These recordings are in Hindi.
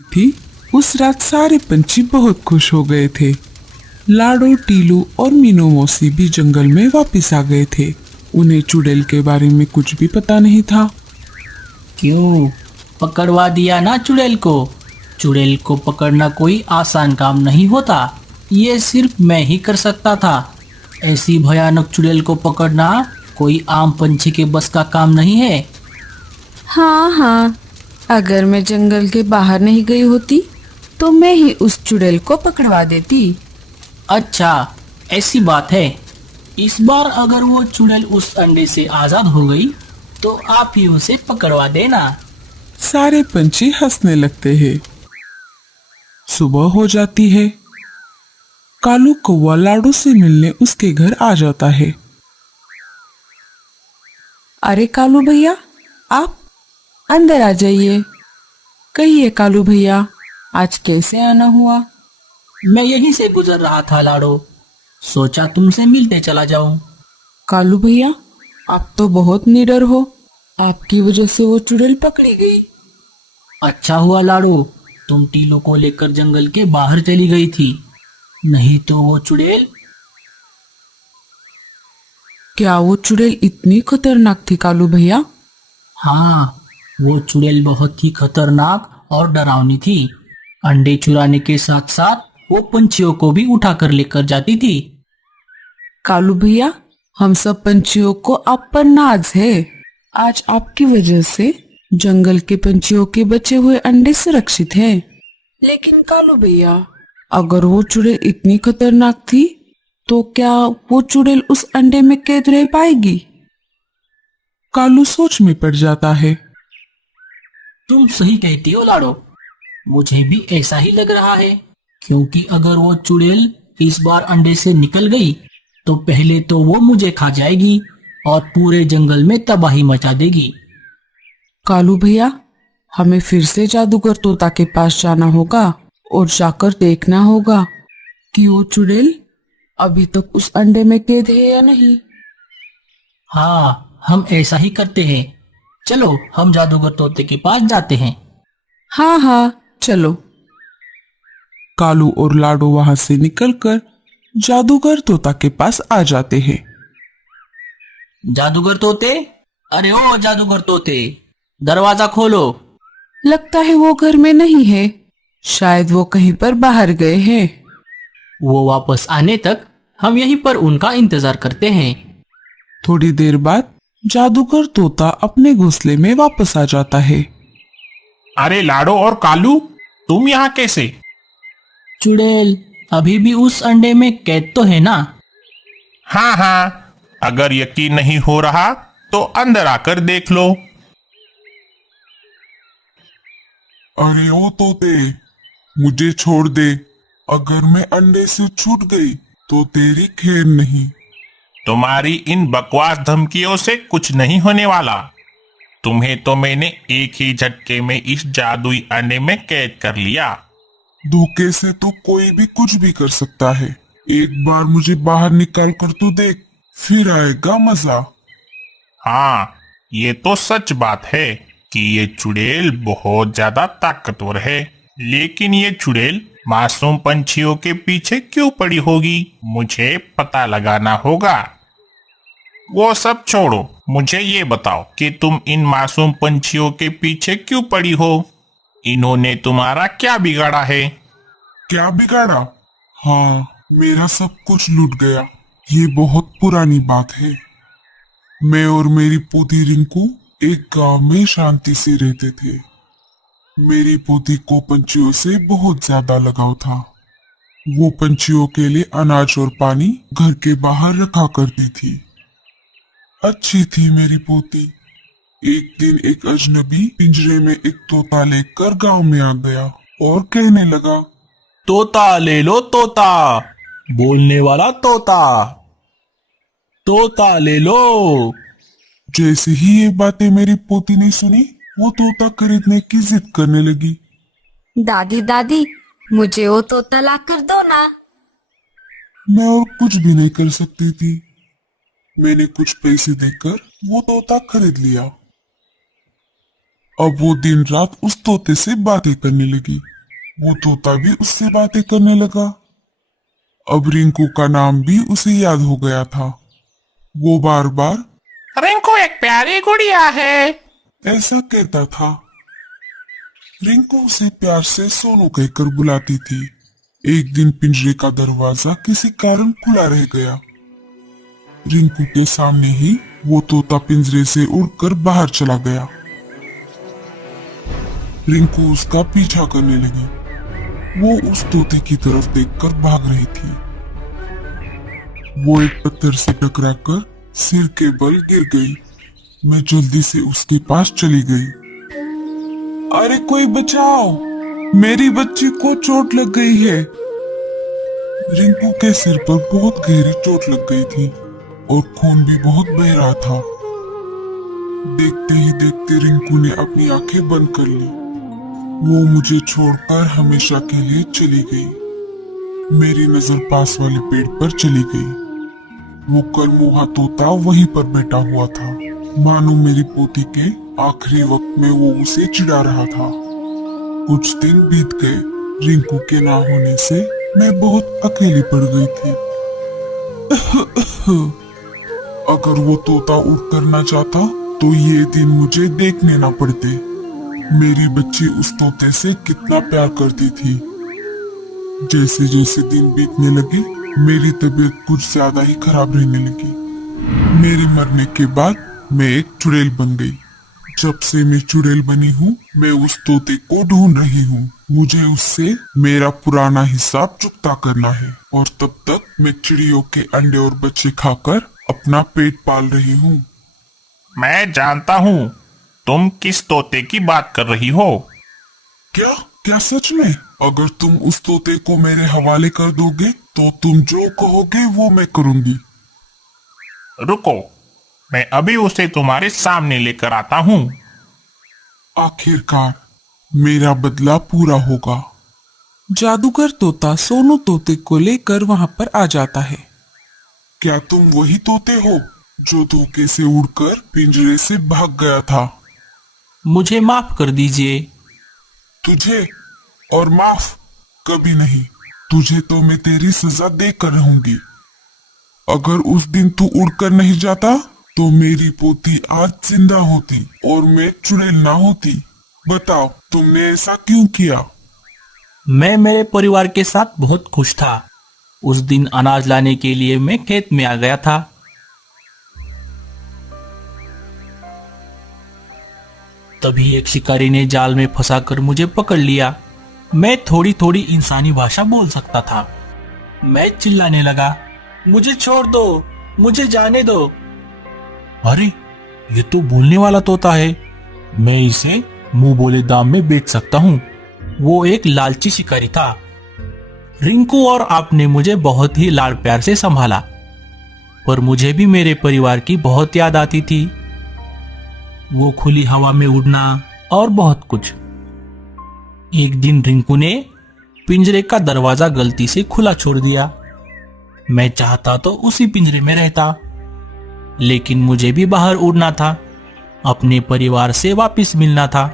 थी। उस रात सारे पंछी बहुत खुश हो गए थे। लाडो, टीलू और मीनू मौसी भी जंगल में वापस आ गए थे। उन्हें चुड़ैल के बारे में कुछ भी पता नहीं था। क्यों? पकड़वा दिया ना चुड़ैल को। चुड़ैल को पकड़ना कोई आसान काम नहीं होता। ये सिर्फ मैं ही कर सकता था। ऐसी भयानक चुड़ैल को पकड़ना कोई आम पंछी के बस का काम नहीं है। हाँ हाँ, अगर मैं जंगल के बाहर नहीं गई होती तो मैं ही उस चुड़ैल को पकड़वा देती। अच्छा, ऐसी बात है। इस बार अगर वो चुड़ैल उस अंडे से आजाद हो गई तो आप ही उसे पकड़वा देना। सारे पंछी हंसने लगते हैं। सुबह हो जाती है। कालू कौवा लाडो से मिलने उसके घर आ जाता है। अरे कालू भैया, आप अंदर आ जाइए। कहिए कालू भैया, आज कैसे आना हुआ? मैं यहीं से गुजर रहा था लाडो, सोचा तुमसे मिलते चला जाऊं। कालू भैया, आप तो बहुत निडर हो। आपकी वजह से वो चुड़ैल पकड़ी गई। अच्छा हुआ लाडो, तुम टीलू को लेकर जंगल के बाहर चली गई थी, नहीं तो वो चुड़ैल। क्या वो चुड़ैल इतनी खतरनाक थी कालू भैया? हाँ, वो चुड़ैल बहुत ही खतरनाक और डरावनी थी। अंडे चुराने के साथ साथ वो पंछियों को भी उठा कर लेकर जाती थी। कालू भैया, हम सब पंछियों को आप पर नाज है। आज आपकी वजह से जंगल के पंछियों के बचे हुए अंडे सुरक्षित हैं। लेकिन कालू भैया, अगर वो चुड़ैल इतनी खतरनाक थी तो क्या वो चुड़ैल उस अंडे में कैद रह पाएगी? कालू सोच में पड़ जाता है। तुम सही कहती हो लाडो, मुझे भी ऐसा ही लग रहा है। क्योंकि अगर वो चुड़ैल इस बार अंडे से निकल गई तो पहले तो वो मुझे खा जाएगी और पूरे जंगल में तबाही मचा देगी। कालू भैया, हमें फिर से जादूगर तोता के पास जाना होगा और जाकर देखना होगा कि वो चुड़ैल अभी तक उस अंडे में कैद है या नहीं। हाँ, हम ऐसा ही करते हैं। चलो, हम जादूगर तोते के पास जाते हैं। हाँ हाँ, चलो। कालू और लाडो वहां से निकलकर जादूगर तोता के पास आ जाते हैं। जादूगर तोते, अरे ओ जादूगर तोते, दरवाजा खोलो। लगता है वो घर में नहीं है। शायद वो कहीं पर बाहर गए हैं। वो वापस आने तक हम यहीं पर उनका इंतजार करते हैं। थोड़ी देर बाद जादूगर तोता अपने घोंसले में वापस आ जाता है। अरे लाडो और कालू, तुम यहाँ कैसे? चुड़ैल अभी भी उस अंडे में कैद तो है ना? हाँ हाँ, अगर यकीन नहीं हो रहा तो अंदर आकर देख लो। अरे ओ तोते, मुझे छोड़ दे। अगर मैं अंडे से छूट गई तो तेरी खैर नहीं। तुम्हारी इन बकवास धमकियों से कुछ नहीं होने वाला। तुम्हें तो मैंने एक ही झटके में इस जादुई अंडे में कैद कर लिया। धोखे से तो कोई भी कुछ भी कर सकता है। एक बार मुझे बाहर निकाल कर तो देख, फिर आएगा मजा। हाँ, ये तो सच बात है कि ये चुड़ैल बहुत ज्यादा ताकतवर है। लेकिन ये चुड़ैल मासूम पंछियों के पीछे क्यों पड़ी होगी, मुझे पता लगाना होगा। वो सब छोड़ो, मुझे ये बताओ कि तुम इन मासूम पंछियों के पीछे क्यों पड़ी हो? इन्होंने तुम्हारा क्या बिगाड़ा है? क्या बिगाड़ा? हाँ, मेरा सब कुछ लूट गया। ये बहुत पुरानी बात है। मैं और मेरी पोती रिंकू एक गांव में शांति से रहते थे। मेरी पोती को पंछियों से बहुत ज्यादा लगाव था। वो पंछियों के लिए अनाज और पानी घर के बाहर रखा करती थी। अच्छी थी मेरी पोती। एक दिन एक अजनबी पिंजरे में एक तोता लेकर गांव में आ गया और कहने लगा, तोता ले लो तोता, बोलने वाला तोता, तोता ले लो। जैसे ही ये बातें मेरी पोती ने सुनी, वो तोता खरीदने की जिद करने लगी। दादी दादी, मुझे वो तोता ला कर दो ना। मैं और कुछ भी नहीं कर सकती थी। मैंने कुछ पैसे देकर वो तोता खरीद लिया। अब वो दिन रात उस तोते से बातें करने लगी। वो तोता भी उससे बातें करने लगा। अब रिंकू का नाम भी उसे याद हो गया था। वो बार बार रिंकू एक प्यारी गुड़िया है। ऐसा कहता था। रिंकू उसे प्यार से सोनू कहकर बुलाती थी। एक दिन पिंजरे का दरवाजा किसी कारण खुला रह गया। रिंकू के सामने ही वो तोता पिंजरे से उड़कर बाहर चला गया। रिंकू उसका पीछा करने लगी। वो उस तोते की तरफ देखकर भाग रही थी। वो एक पत्थर से टकराकर सिर के बल गिर गई। मैं जल्दी से उसके पास चली गई। अरे कोई बचाओ, मेरी बच्ची को चोट लग गई है। रिंकू के सिर पर बहुत गहरी चोट लग गई थी और खून भी बहुत बह रहा था। देखते ही देखते रिंकू ने अपनी आंखें बंद कर ली। वो मुझे छोड़कर हमेशा के लिए चली गई। मेरी नजर पास वाले पेड़ पर चली गई। वो करमुहा तोता वहीं पर बैठा हुआ था। मानो मेरी पोती के आखिरी वक्त में वो उसे चिढ़ा रहा था। कुछ दिन बीत गए। रिंकू के ना होने से मैं बहुत अकेली पड़ गई थी। अगर वो तोता उड़कर ना चाहता तो ये दिन मुझे देखने ना पड़ते। मेरी बच्ची उस तोते से कितना प्यार करती थी। जैसे जैसे दिन बीतने लगे मेरी तबीयत कुछ ज्यादा ही खराब रहने लगी। मेरे मरने के बाद मैं एक चुड़ैल बन गई। जब से मैं चुड़ैल बनी हूँ मैं उस तोते को ढूंढ रही हूँ। मुझे उससे मेरा पुराना हिसाब चुकता करना है और तब तक मैं चिड़ियों के अंडे और बच्चे खाकर अपना पेट पाल रही हूँ। मैं जानता हूँ तुम किस तोते की बात कर रही हो। क्या क्या सच में? अगर तुम उस तोते को मेरे हवाले कर दोगे तो तुम जो कहोगे वो मैं करूंगी। रुको, मैं अभी उसे तुम्हारे सामने लेकर आता हूँ। आखिरकार मेरा बदला पूरा होगा। जादूगर तोता सोनू तोते को लेकर वहां पर आ जाता है। क्या तुम वही तोते हो जो धोखे से उड़कर पिंजरे से भाग गया था? मुझे माफ कर दीजिए। तुझे और माफ कभी नहीं। तुझे तो मैं तेरी सजा देकर रहूंगी। अगर उस दिन तू उड़कर नहीं जाता तो मेरी पोती आज जिंदा होती और मैं चुड़ैल ना होती। बताओ तुमने ऐसा क्यों किया? मैं मेरे परिवार के साथ बहुत खुश था। उस दिन अनाज लाने के लिए मैं खेत में आ गया था। तभी एक शिकारी ने जाल में फंसाकर मुझे पकड़ लिया। मैं थोड़ी थोड़ी इंसानी भाषा बोल सकता था। मैं चिल्लाने लगा, मुझे छोड़ दो, मुझे जाने दो। अरे ये तो बोलने वाला तोता है। मैं इसे मुंह बोले दाम में बेच सकता हूँ। वो एक लालची शिकारी था। रिंकू और आपने मुझे बहुत ही लाड़ प्यार से संभाला, पर मुझे भी मेरे परिवार की बहुत याद आती थी। वो खुली हवा में उड़ना और बहुत कुछ। एक दिन रिंकू ने पिंजरे का दरवाजा गलती से खुला छोड़ दिया। मैं चाहता तो उसी पिंजरे में रहता, लेकिन मुझे भी बाहर उड़ना था, अपने परिवार से वापस मिलना था।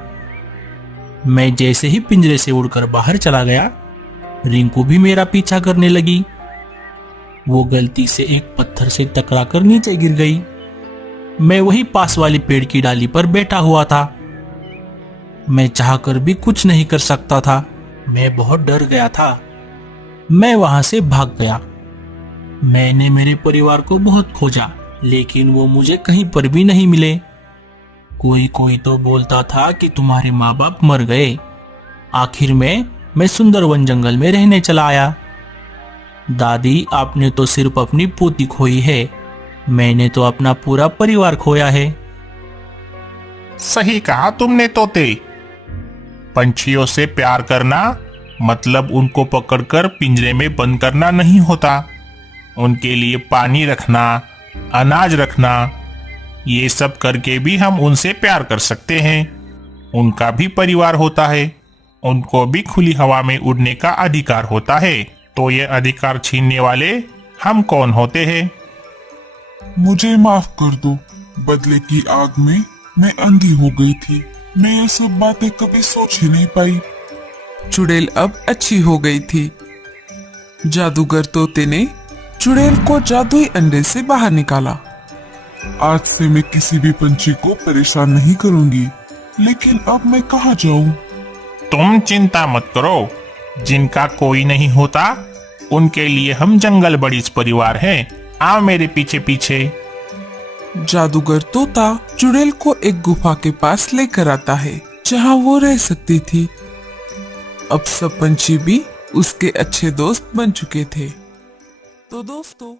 मैं जैसे ही पिंजरे से उड़कर बाहर चला गया, रिंकू भी मेरा पीछा करने लगी। वो गलती से एक पत्थर से टकराकर नीचे गिर गई। मैं वही पास वाली पेड़ की डाली पर बैठा हुआ था। मैं चाहकर भी कुछ नहीं कर सकता था। मैं बहुत डर गया था। मैं वहां से भाग गया। मैंने मेरे परिवार को बहुत खोजा, लेकिन वो मुझे कहीं पर भी नहीं मिले। कोई कोई तो बोलता था कि तुम्हारे माँ बाप मर गए। आखिर में मैं सुंदरवन जंगल में रहने चला आया। दादी, आपने तो सिर्फ अपनी पोती खोई है, मैंने तो अपना पूरा परिवार खोया है। सही कहा तुमने तोते। पंछियों से प्यार करना मतलब उनको पकड़कर पिंजरे में बंद करना नहीं होता। उनके लिए पानी रखना, अनाज रखना, ये सब करके भी हम उनसे प्यार कर सकते हैं। उनका भी परिवार होता है, उनको भी खुली हवा में उड़ने का अधिकार होता है। तो ये अधिकार छीनने वाले हम कौन होते हैं? मुझे माफ कर दो। बदले की आग में मैं अंधी हो गई थी। मैं ये सब बातें कभी सोच ही नहीं पाई। चुड़ैल अब अच्छी हो गई थी। जादूगर तोते ने चुड़ैल को जादुई अंडे से बाहर निकाला। आज से मैं किसी भी पंछी को परेशान नहीं करूंगी, लेकिन अब मैं कहाँ जाऊं? तुम चिंता मत करो, जिनका कोई नहीं होता उनके लिए हम जंगल बड़ीज परिवार हैं। आओ मेरे पीछे पीछे। जादूगर तोता चुड़ैल को एक गुफा के पास लेकर आता है, जहाँ वो रह सकती थी। अब सब पंछी भी उसके अच्छे दोस्त बन चुके थे। तो दोस्तों,